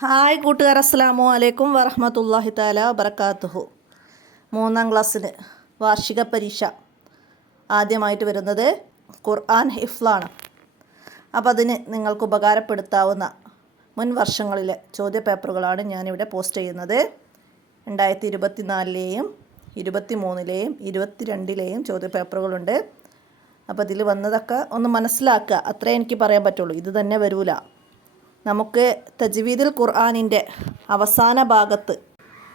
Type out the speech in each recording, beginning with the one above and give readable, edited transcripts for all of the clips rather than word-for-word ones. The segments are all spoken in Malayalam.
ഹായ് കൂട്ടുകാർ, അസ്സലാമു അലൈക്കും വറഹ്മത്തുള്ളാഹി തആല വബറകാതുഹു. 3ാം ക്ലാസ്സിന് വാർഷിക പരീക്ഷ ആദ്യമായിട്ട് വരുന്നത് ഖുർആൻ ഹിഫ്ളാണ്. അപ്പോൾ അതിന് നിങ്ങൾക്ക് ഉപകാരപ്പെടുത്താവുന്ന മുൻ വർഷങ്ങളിലെ ചോദ്യപേപ്പറുകളാണ് ഞാനിവിടെ പോസ്റ്റ് ചെയ്യുന്നത്. 2024-ലെയും 2023-ലെയും 2022-ലെയും ചോദ്യപേപ്പറുകളുണ്ട്. അപ്പോൾ ഇതിൽ വന്നതൊക്കെ ഒന്ന് മനസ്സിലാക്കുക, അത്രേ എനിക്ക് പറയാൻ പറ്റുള്ളൂ. ഇത് തന്നെ വരൂല. നമുക്ക് തജ്വീദുൽ ഖുർആനിൻ്റെ അവസാന ഭാഗത്ത്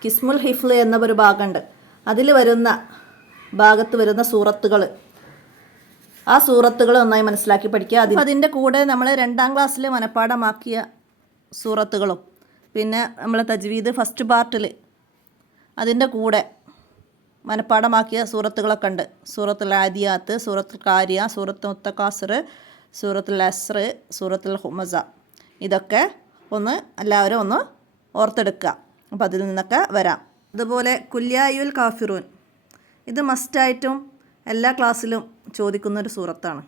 കിസ്മുൽ ഹിഫ്ൾ എന്ന ഒരു ഭാഗമുണ്ട്. അതിൽ വരുന്ന ഭാഗത്ത് വരുന്ന സൂറത്തുകൾ, ആ സൂറത്തുകൾ നന്നായി മനസ്സിലാക്കി പഠിക്കുക. അതിൻ്റെ കൂടെ നമ്മൾ 2ാം ക്ലാസ്സിൽ മനഃപ്പാഠമാക്കിയ സൂറത്തുകളും പിന്നെ നമ്മൾ തജ്വീദ് ഫസ്റ്റ് പാർട്ടിൽ അതിൻ്റെ കൂടെ മനഃപ്പാഠമാക്കിയ സൂറത്തുകളൊക്കെ ഉണ്ട്. സൂറത്തുൽ ആദിയാത്ത്, സൂറത്തുൽ കാരിയ, സൂറത്തുൽ മുത്തക്കാസിർ, സൂറത്തുൽ അസ്ർ, സൂറത്തുൽ ഹുമസ. ഇതൊക്കെ എല്ലാവരും ഒന്ന് ഓർത്തെടുക്കുക. അപ്പോൾ അതിൽ നിന്നൊക്കെ വരാം. അതുപോലെ കുല്യായുൽ കാഫിറൂൻ, ഇത് മസ്റ്റായിട്ടും എല്ലാ ക്ലാസ്സിലും ചോദിക്കുന്നൊരു സൂറത്താണ്.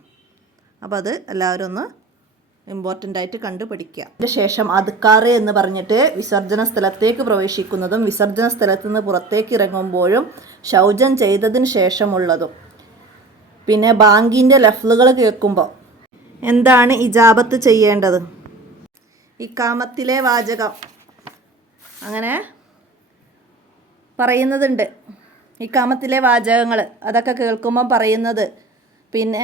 അപ്പോൾ അത് എല്ലാവരും ഒന്ന് ഇമ്പോർട്ടൻ്റ് ആയിട്ട് കണ്ടുപഠിക്കുക. അതിന് ശേഷം അദ്കാർ എന്ന് പറഞ്ഞിട്ട് വിസർജന സ്ഥലത്തേക്ക് പ്രവേശിക്കുന്നതും വിസർജന സ്ഥലത്ത് നിന്ന് പുറത്തേക്ക് ഇറങ്ങുമ്പോഴും ശൗചം ചെയ്തതിന് ശേഷമുള്ളതും പിന്നെ ബാങ്കിൻ്റെ ലഫ്ലുകൾ കേൾക്കുമ്പോൾ എന്താണ് ഇജാബത്ത് ചെയ്യേണ്ടത്, ഇഖാമത്തിലെ വാചകം അങ്ങനെ പറയുന്നതുണ്ട്. ഇഖാമത്തിലെ വാചകങ്ങൾ അതൊക്കെ കേൾക്കുമ്പം പറയുന്നത്. പിന്നെ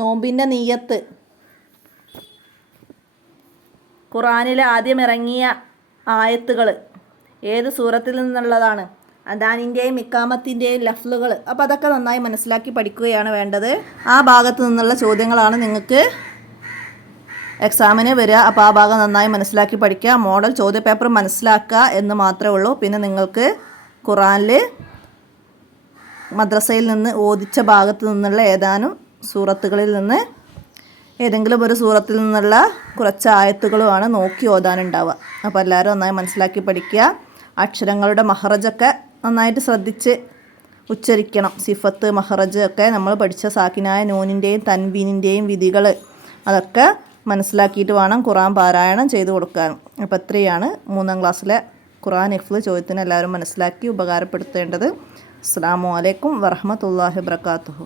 നോമ്പിൻ്റെ നിയ്യത്ത്, ഖുർആനിൽ ആദ്യം ഇറങ്ങിയ ആയത്തുകൾ ഏത് സൂറത്തിൽ നിന്നുള്ളതാണ്, അദാനിൻ്റെയും ഇഖാമത്തിൻ്റെയും ലഫ്ലുകൾ. അപ്പോൾ അതൊക്കെ നന്നായി മനസ്സിലാക്കി പഠിക്കുകയാണ് വേണ്ടത്. ആ ഭാഗത്ത് നിന്നുള്ള ചോദ്യങ്ങളാണ് നിങ്ങൾക്ക് എക്സാമിന് വരിക. അപ്പോൾ ആ ഭാഗം നന്നായി മനസ്സിലാക്കി പഠിക്കുക. മോഡൽ ചോദ്യപേപ്പർ മനസ്സിലാക്കുക എന്ന് മാത്രമേ ഉള്ളൂ. പിന്നെ നിങ്ങൾക്ക് ഖുർആനിൽ മദ്രസയിൽ നിന്ന് ഓദിച്ച ഭാഗത്ത് നിന്നുള്ള ഏതാനും സൂറത്തുകളിൽ നിന്ന് ഏതെങ്കിലും ഒരു സൂറത്തിൽ നിന്നുള്ള കുറച്ച് ആയത്തുകളുമാണ് നോക്കി ഓതാനുണ്ടാവുക. അപ്പോൾ എല്ലാവരും നന്നായി മനസ്സിലാക്കി പഠിക്കുക. അക്ഷരങ്ങളുടെ മഹറജൊക്കെ നന്നായിട്ട് ശ്രദ്ധിച്ച് ഉച്ചരിക്കണം. സിഫത്ത്, മഹറജ് ഒക്കെ നമ്മൾ പഠിച്ച സാക്കിനായ നൂനിൻ്റെയും തൻവീനിൻ്റെയും വിധികൾ അതൊക്കെ മനസ്സിലാക്കിയിട്ട് വേണം ഖുർആൻ പാരായണം ചെയ്തു കൊടുക്കാൻ. അപ്പോൾ ഇത്രയാണ് 3ാം ക്ലാസ്സിലെ ഖുർആൻ ഹിഫ്ള് ചോദ്യത്തിന് എല്ലാവരും മനസ്സിലാക്കി ഉപകാരപ്പെടുത്തേണ്ടത്. അസ്സലാമു അലൈക്കും വറഹ്മത്തുള്ളാഹി വബറകാതുഹു.